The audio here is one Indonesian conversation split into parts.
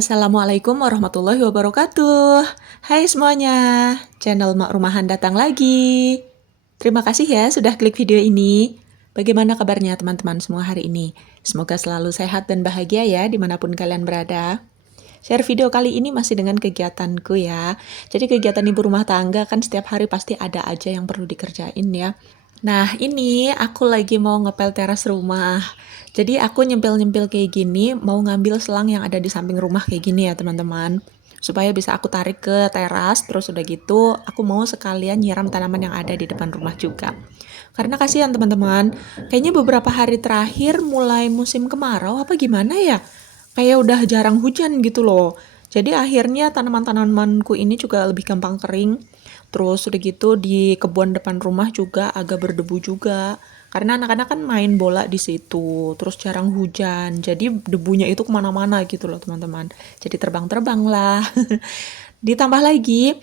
Assalamualaikum warahmatullahi wabarakatuh. Hai semuanya, channel Mak Rumahan datang lagi. Terima kasih ya sudah klik video ini. Bagaimana kabarnya teman-teman semua hari ini? Semoga selalu sehat dan bahagia ya dimanapun kalian berada. Share video kali ini masih dengan kegiatanku ya. Jadi kegiatan ibu rumah tangga kan setiap hari pasti ada aja yang perlu dikerjain ya. Nah, ini aku lagi mau ngepel teras rumah. Jadi aku nyempil-nyempil kayak gini, mau ngambil selang yang ada di samping rumah kayak gini ya teman-teman. Supaya bisa aku tarik ke teras, terus udah gitu aku mau sekalian nyiram tanaman yang ada di depan rumah juga. Karena kasihan teman-teman, kayaknya beberapa hari terakhir mulai musim kemarau apa gimana ya? Kayak udah jarang hujan gitu loh. Jadi akhirnya tanaman-tanamanku ini juga lebih gampang kering. Terus udah gitu di kebun depan rumah juga agak berdebu juga. Karena anak-anak kan main bola di situ, terus jarang hujan, jadi debunya itu kemana-mana gitu loh teman-teman. Jadi terbang-terbang lah. Ditambah lagi,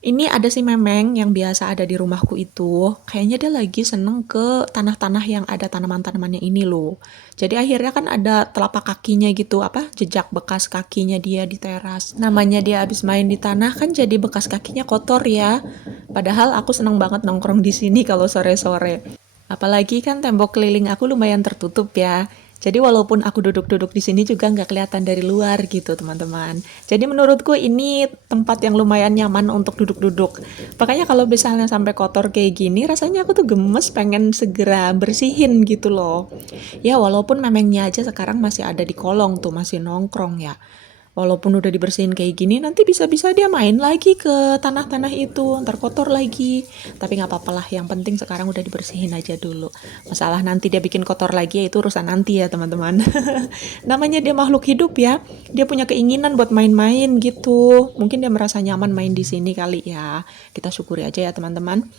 ini ada si Memeng yang biasa ada di rumahku itu. Kayaknya dia lagi seneng ke tanah-tanah yang ada tanaman-tanamannya ini loh. Jadi akhirnya kan ada telapak kakinya gitu, apa jejak bekas kakinya dia di teras. Namanya dia abis main di tanah kan jadi bekas kakinya kotor ya. Padahal aku seneng banget nongkrong di sini kalau sore-sore. Apalagi kan tembok keliling aku lumayan tertutup ya. Jadi walaupun aku duduk-duduk di sini juga nggak kelihatan dari luar gitu teman-teman. Jadi menurutku ini tempat yang lumayan nyaman untuk duduk-duduk. Makanya kalau misalnya sampai kotor kayak gini, rasanya aku tuh gemes pengen segera bersihin gitu loh. Ya walaupun memangnya aja sekarang masih ada di kolong tuh, masih nongkrong ya. Walaupun udah dibersihin kayak gini, nanti bisa-bisa dia main lagi ke tanah-tanah itu, ntar kotor lagi. Tapi nggak apa-apa lah, yang penting sekarang udah dibersihin aja dulu. Masalah nanti dia bikin kotor lagi, ya itu urusan nanti ya teman-teman. Namanya dia makhluk hidup ya, dia punya keinginan buat main-main gitu. Mungkin dia merasa nyaman main di sini kali ya. Kita syukuri aja ya teman-teman.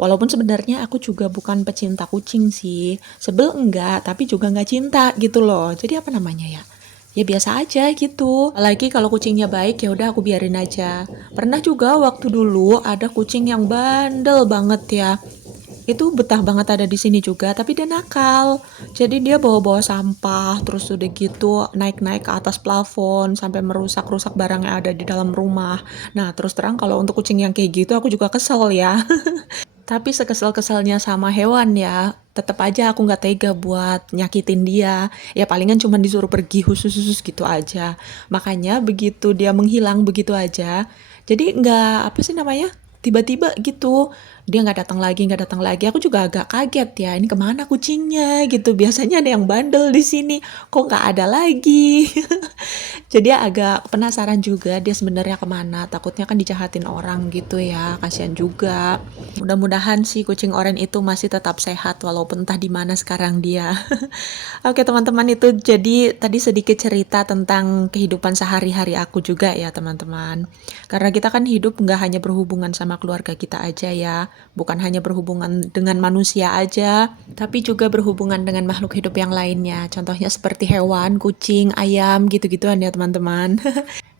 Walaupun sebenarnya aku juga bukan pecinta kucing sih. Sebel enggak, tapi juga nggak cinta gitu loh. Jadi apa namanya ya? Ya biasa aja gitu. Apalagi kalau kucingnya baik ya udah aku biarin aja. Pernah juga waktu dulu ada kucing yang bandel banget ya. Itu betah banget ada di sini juga, tapi dia nakal. Jadi dia bawa-bawa sampah, terus udah gitu naik-naik ke atas plafon sampai merusak-rusak barang yang ada di dalam rumah. Nah, terus terang kalau untuk kucing yang kayak gitu aku juga kesel ya. Tapi sekesel-keselnya sama hewan ya, tetap aja aku nggak tega buat nyakitin dia. Ya palingan cuma disuruh pergi khusus-khusus gitu aja. Makanya begitu dia menghilang begitu aja, jadi nggak apa sih namanya, tiba-tiba gitu. Dia nggak datang lagi. Aku juga agak kaget ya. Ini kemana kucingnya gitu? Biasanya ada yang bandel di sini, kok nggak ada lagi. Jadi agak penasaran juga dia sebenarnya kemana. Takutnya kan dijahatin orang gitu ya. Kasihan juga. Mudah-mudahan si kucing oranye itu masih tetap sehat walaupun entah di mana sekarang dia. Oke teman-teman, itu jadi tadi sedikit cerita tentang kehidupan sehari-hari aku juga ya teman-teman. Karena kita kan hidup nggak hanya berhubungan sama keluarga kita aja ya. Bukan hanya berhubungan dengan manusia aja, tapi juga berhubungan dengan makhluk hidup yang lainnya. Contohnya seperti hewan, kucing, ayam gitu-gituan ya teman-teman.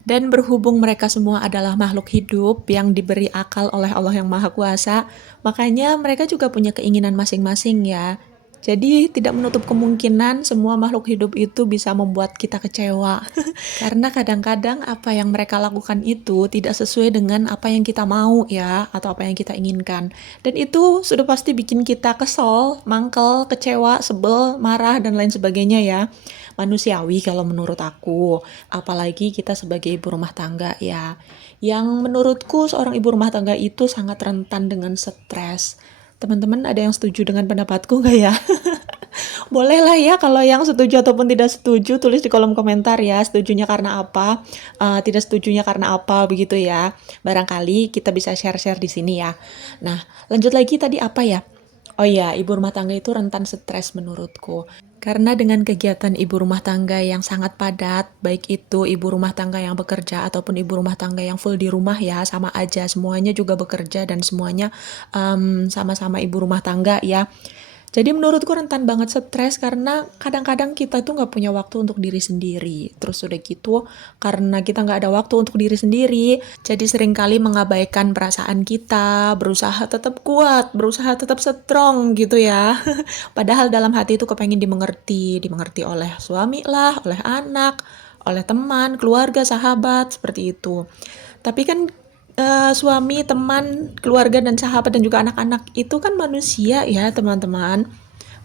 Dan berhubung mereka semua adalah makhluk hidup yang diberi akal oleh Allah yang Maha Kuasa, makanya mereka juga punya keinginan masing-masing ya. Jadi tidak menutup kemungkinan semua makhluk hidup itu bisa membuat kita kecewa. Karena kadang-kadang apa yang mereka lakukan itu tidak sesuai dengan apa yang kita mau ya, atau apa yang kita inginkan. Dan itu sudah pasti bikin kita kesel, mangkel, kecewa, sebel, marah, dan lain sebagainya ya. Manusiawi kalau menurut aku. Apalagi kita sebagai ibu rumah tangga ya. Yang menurutku seorang ibu rumah tangga itu sangat rentan dengan stres. Teman-teman ada yang setuju dengan pendapatku nggak ya? Boleh lah ya kalau yang setuju ataupun tidak setuju tulis di kolom komentar ya. Setujunya karena apa, tidak setujunya karena apa begitu ya. Barangkali kita bisa share-share di sini ya. Nah, lanjut lagi tadi apa ya? Oh iya, ibu rumah tangga itu rentan stres menurutku. Karena dengan kegiatan ibu rumah tangga yang sangat padat, baik itu ibu rumah tangga yang bekerja ataupun ibu rumah tangga yang full di rumah ya, sama aja. Semuanya juga bekerja dan semuanya sama-sama ibu rumah tangga ya. Jadi menurutku rentan banget stres karena kadang-kadang kita tuh nggak punya waktu untuk diri sendiri. Terus udah gitu, karena kita nggak ada waktu untuk diri sendiri, jadi seringkali mengabaikan perasaan kita, berusaha tetap kuat, berusaha tetap strong gitu ya. Padahal dalam hati itu kepengen dimengerti oleh suami lah, oleh anak, oleh teman, keluarga, sahabat, seperti itu. Tapi kan suami, teman, keluarga, dan sahabat, dan juga anak-anak itu kan manusia ya teman-teman.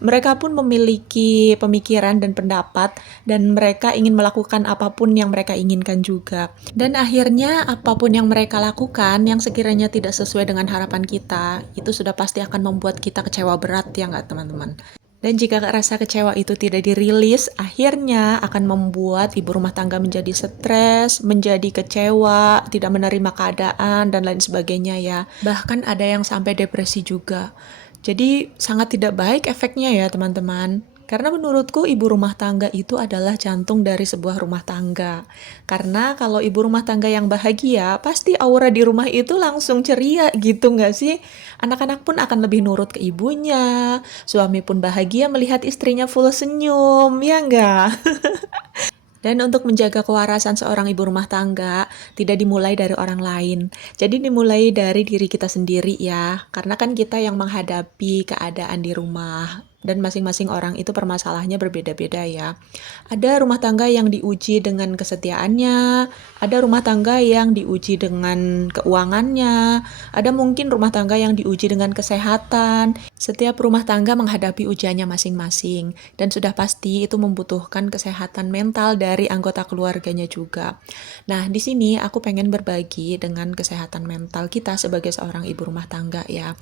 Mereka pun memiliki pemikiran dan pendapat, dan mereka ingin melakukan apapun yang mereka inginkan juga. Dan akhirnya apapun yang mereka lakukan yang sekiranya tidak sesuai dengan harapan kita, itu sudah pasti akan membuat kita kecewa berat ya nggak teman-teman? Dan jika rasa kecewa itu tidak dirilis, akhirnya akan membuat ibu rumah tangga menjadi stres, menjadi kecewa, tidak menerima keadaan, dan lain sebagainya ya. Bahkan ada yang sampai depresi juga. Jadi sangat tidak baik efeknya ya teman-teman. Karena menurutku ibu rumah tangga itu adalah jantung dari sebuah rumah tangga. Karena kalau ibu rumah tangga yang bahagia, pasti aura di rumah itu langsung ceria gitu nggak sih? Anak-anak pun akan lebih nurut ke ibunya, suami pun bahagia melihat istrinya full senyum, ya nggak? Dan untuk menjaga kewarasan seorang ibu rumah tangga, tidak dimulai dari orang lain. Jadi dimulai dari diri kita sendiri ya. Karena kan kita yang menghadapi keadaan di rumah. Dan masing-masing orang itu permasalahannya berbeda-beda ya. Ada rumah tangga yang diuji dengan kesetiaannya, ada rumah tangga yang diuji dengan keuangannya, ada mungkin rumah tangga yang diuji dengan kesehatan. Setiap rumah tangga menghadapi ujiannya masing-masing, dan sudah pasti itu membutuhkan kesehatan mental dari anggota keluarganya juga. Nah, di sini aku pengen berbagi dengan kesehatan mental kita sebagai seorang ibu rumah tangga ya.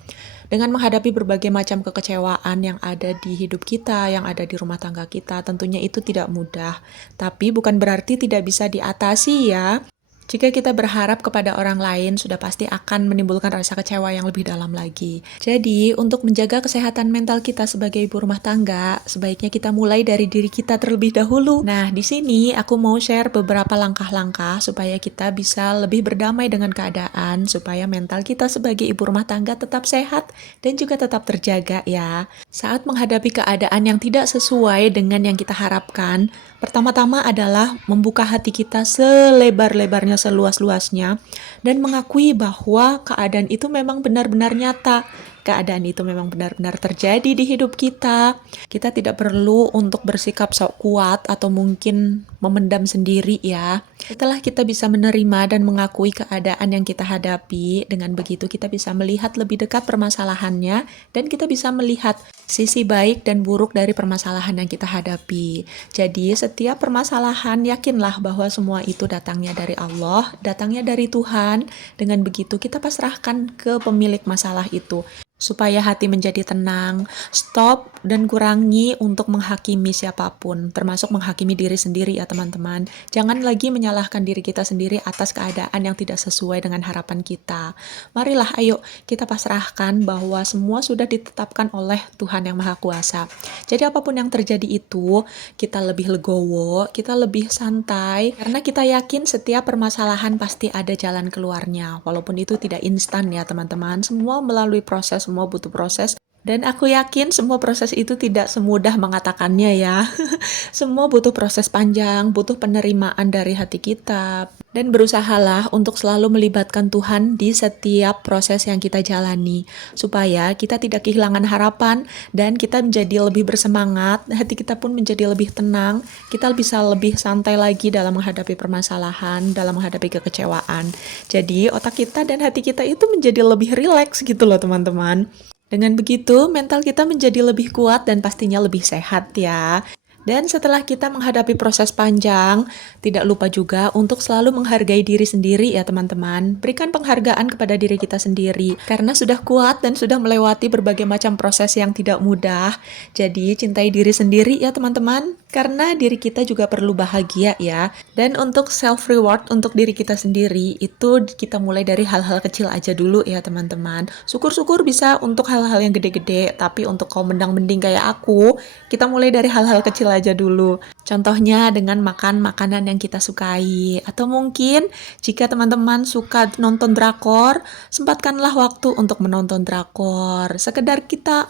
Dengan menghadapi berbagai macam kekecewaan yang ada di hidup kita, yang ada di rumah tangga kita, tentunya itu tidak mudah. Tapi bukan berarti tidak bisa diatasi ya. Jika kita berharap kepada orang lain, sudah pasti akan menimbulkan rasa kecewa yang lebih dalam lagi. Jadi, untuk menjaga kesehatan mental kita sebagai ibu rumah tangga, sebaiknya kita mulai dari diri kita terlebih dahulu. Nah, di sini aku mau share beberapa langkah-langkah supaya kita bisa lebih berdamai dengan keadaan, supaya mental kita sebagai ibu rumah tangga tetap sehat dan juga tetap terjaga ya. Saat menghadapi keadaan yang tidak sesuai dengan yang kita harapkan, pertama-tama adalah membuka hati kita selebar-lebarnya, seluas-luasnya, dan mengakui bahwa keadaan itu memang benar-benar nyata. Keadaan itu memang benar-benar terjadi di hidup kita. Kita tidak perlu untuk bersikap sok kuat atau mungkin memendam sendiri ya. Setelah kita bisa menerima dan mengakui keadaan yang kita hadapi, dengan begitu kita bisa melihat lebih dekat permasalahannya, dan kita bisa melihat sisi baik dan buruk dari permasalahan yang kita hadapi. Jadi setiap permasalahan, yakinlah bahwa semua itu datangnya dari Allah, datangnya dari Tuhan. Dengan begitu kita pasrahkan ke pemilik masalah itu, supaya hati menjadi tenang. Stop dan kurangi untuk menghakimi siapapun, termasuk menghakimi diri sendiri ya teman-teman. Jangan lagi menyalahkan diri kita sendiri atas keadaan yang tidak sesuai dengan harapan kita. Marilah ayo kita pasrahkan bahwa semua sudah ditetapkan oleh Tuhan yang Maha Kuasa. Jadi apapun yang terjadi itu, kita lebih legowo, kita lebih santai, karena kita yakin setiap permasalahan pasti ada jalan keluarnya. Walaupun itu tidak instan ya teman-teman, semua melalui proses, semua butuh proses. Dan aku yakin semua proses itu tidak semudah mengatakannya ya. Semua butuh proses panjang, butuh penerimaan dari hati kita. Dan berusahalah untuk selalu melibatkan Tuhan di setiap proses yang kita jalani. Supaya kita tidak kehilangan harapan dan kita menjadi lebih bersemangat, hati kita pun menjadi lebih tenang, kita bisa lebih santai lagi dalam menghadapi permasalahan, dalam menghadapi kekecewaan. Jadi otak kita dan hati kita itu menjadi lebih rileks gitu loh teman-teman. Dengan begitu, mental kita menjadi lebih kuat dan pastinya lebih sehat ya. Dan setelah kita menghadapi proses panjang, tidak lupa juga untuk selalu menghargai diri sendiri ya teman-teman. Berikan penghargaan kepada diri kita sendiri, karena sudah kuat dan sudah melewati berbagai macam proses yang tidak mudah. Jadi cintai diri sendiri ya teman-teman, karena diri kita juga perlu bahagia ya. Dan untuk self reward untuk diri kita sendiri, itu kita mulai dari hal-hal kecil aja dulu ya teman-teman. Syukur-syukur bisa untuk hal-hal yang gede-gede, tapi untuk kaum mendang-mending kayak aku, kita mulai dari hal-hal kecil aja dulu. Contohnya dengan makan makanan yang kita sukai, atau mungkin jika teman-teman suka nonton drakor, sempatkanlah waktu untuk menonton drakor. Sekedar kita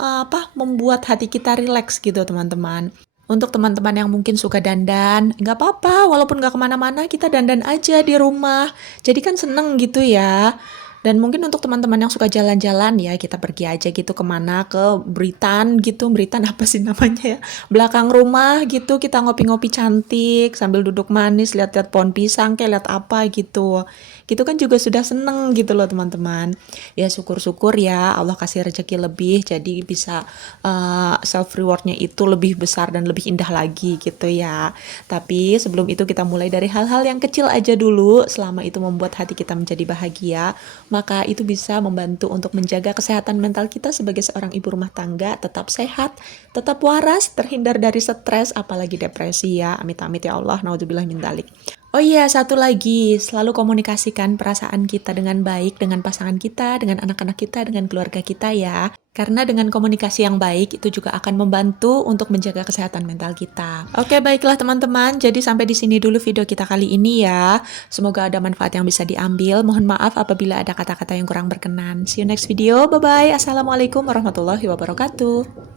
membuat hati kita rileks gitu teman-teman. Untuk teman-teman yang mungkin suka dandan, nggak apa-apa, walaupun nggak kemana-mana, kita dandan aja di rumah. Jadi kan seneng gitu ya. Dan mungkin untuk teman-teman yang suka jalan-jalan ya, kita pergi aja gitu kemana, ke Britan gitu, Britan apa sih namanya ya, belakang rumah gitu, kita ngopi-ngopi cantik, sambil duduk manis, lihat-lihat pohon pisang, kayak lihat apa gitu. Gitu kan juga sudah seneng gitu loh teman-teman. Ya syukur-syukur ya Allah kasih rezeki lebih, jadi bisa self rewardnya itu lebih besar dan lebih indah lagi gitu ya. Tapi sebelum itu kita mulai dari hal-hal yang kecil aja dulu, selama itu membuat hati kita menjadi bahagia, maka itu bisa membantu untuk menjaga kesehatan mental kita sebagai seorang ibu rumah tangga, tetap sehat, tetap waras, terhindar dari stres, apalagi depresi ya. Amit-amit ya Allah, naudzubillah min dzalik. Oh iya, satu lagi, selalu komunikasikan perasaan kita dengan baik dengan pasangan kita, dengan anak-anak kita, dengan keluarga kita ya. Karena dengan komunikasi yang baik itu juga akan membantu untuk menjaga kesehatan mental kita. Oke, baiklah teman-teman. Jadi sampai di sini dulu video kita kali ini ya. Semoga ada manfaat yang bisa diambil. Mohon maaf apabila ada kata-kata yang kurang berkenan. See you next video. Bye-bye. Assalamualaikum warahmatullahi wabarakatuh.